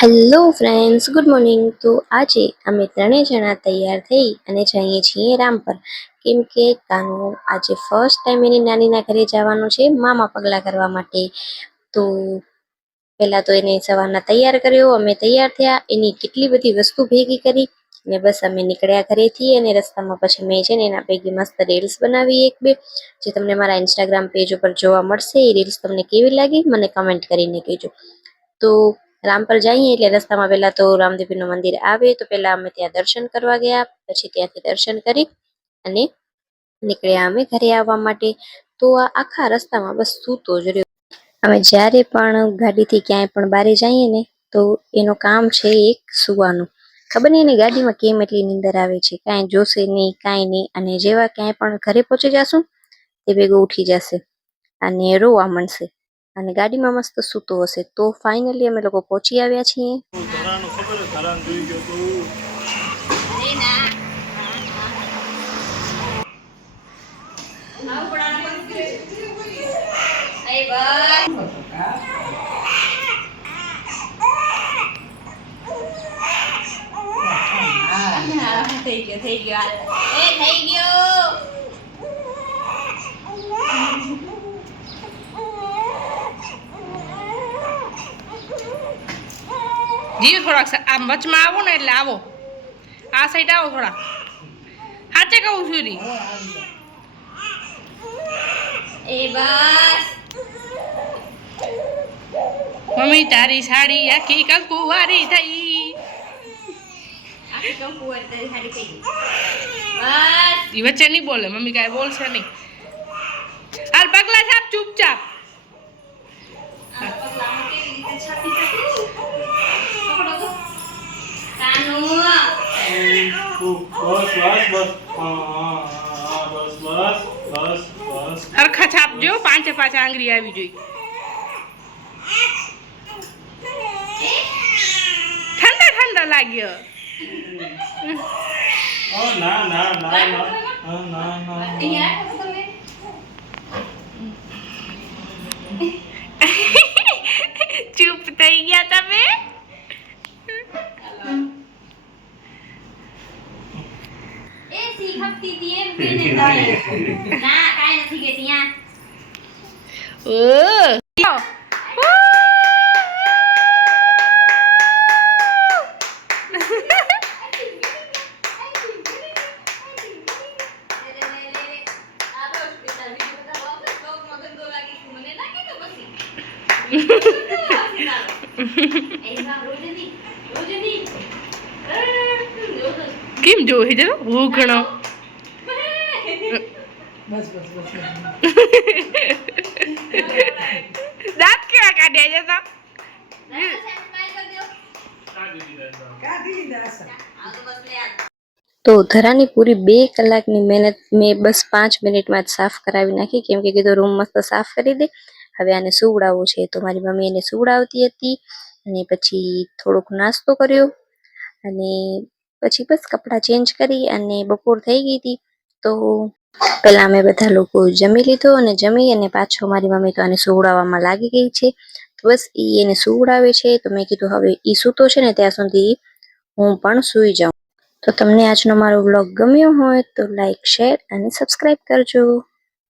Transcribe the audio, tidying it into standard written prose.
Hello friends, good morning. તો આજે અમે ત્રણેય જણા તૈયાર થઈ અને જઈએ છીએ રામપર, કેમ કે કાનું આજે ફર્સ્ટ ટાઈમ એની નાનીના ઘરે જવાનું છે મામા પગલાં કરવા માટે. તો પહેલાં તો એને સવારના તૈયાર કર્યો, અમે તૈયાર થયા, એની કેટલી બધી વસ્તુ ભેગી કરી ને બસ અમે નીકળ્યા ઘરેથી. અને રસ્તામાં પછી મેં છે ને એના ભેગી મસ્ત રીલ્સ બનાવી એક બે, જે તમને મારા ઇન્સ્ટાગ્રામ પેજ ઉપર જોવા મળશે. એ રીલ્સ તમને કેવી લાગી મને કમેન્ટ કરીને કહેજો. તો રામપર જઈએ એટલે રસ્તામાં પહેલા તો રામદેવીનું મંદિર આવે, તો પહેલા અમે ત્યાં દર્શન કરવા ગયા, પછી ત્યાંથી દર્શન કરી અને નીકળ્યા અમે ઘરે આવવા માટે. તો આ આખા રસ્તામાં બસ સૂતો જ રહ્યો. અમે જ્યારે પણ ગાડીથી ક્યાંય પણ બહાર જઈએ ને તો એનું કામ છે એક સુવાનું. ખબર નહીં એને ગાડીમાં કેમ એટલી નીંદર આવે છે, કાંઈ જોશે નહીં, કાંઈ નહીં. અને જેવા ક્યાંય પણ ઘરે પહોંચી જશું તે ભેગો ઉઠી જશે અને રોવા માંડશે અને ગાડીમાં મસ્ત સૂતો હશે. તો ફાઇનલી અમે લોકો પહોંચી આવ્યા છીએ. થઈ ગયો જીવ થોડાક આમ વચમાં આવો ને એટલે આવો, આ સાઈડ આવો થોડા. સાચે કહું છું રી. એ બસ મમ્મી તારી સાડી આખી કંકુવારી થઈ. ઈ વચ્ચે નહીં બોલે, મમ્મી કાંઈ બોલશે નહીં. હાલ પગલા છાપ ચૂપચાપ. હરખા છાપજો, પાંચે પાંચ આંગળી આવી જોઈ. ઠંડા ઠંડા લાગ્યો. ચૂપ થઈ ગયા તમે. કેમ જોવે છે ભૂખણો? દાંત કેવા કાઢ્યા છે તો ધરાની પૂરી 2 કલાકની મહેનત મેં બસ 5 મિનિટમાં જ સાફ કરાવી નાખી, કેમ કે કીધું રૂમ મસ્ત સાફ કરી દે. હવે આને સુવડાવવું છે, તો મારી મમ્મી એને સુવડાવતી હતી અને પછી થોડોક નાસ્તો કર્યો અને પછી બસ કપડાં ચેન્જ કરી અને બપોર થઈ ગઈ હતી. તો પહેલાં અમે બધા લોકો જમી લીધો અને જમી અને પાછો મારી મમ્મી તો આને સુવડાવવામાં લાગી ગઈ છે. તો બસ એને સુવડાવે છે, તો મેં કીધું હવે એ સૂતો છે ને ત્યાં સુધી હું પણ સૂઈ જાઉં. તો તમને આજનો મારો વ્લોગ ગમ્યો હોય તો લાઈક, શેર અને સબસ્ક્રાઈબ કરજો.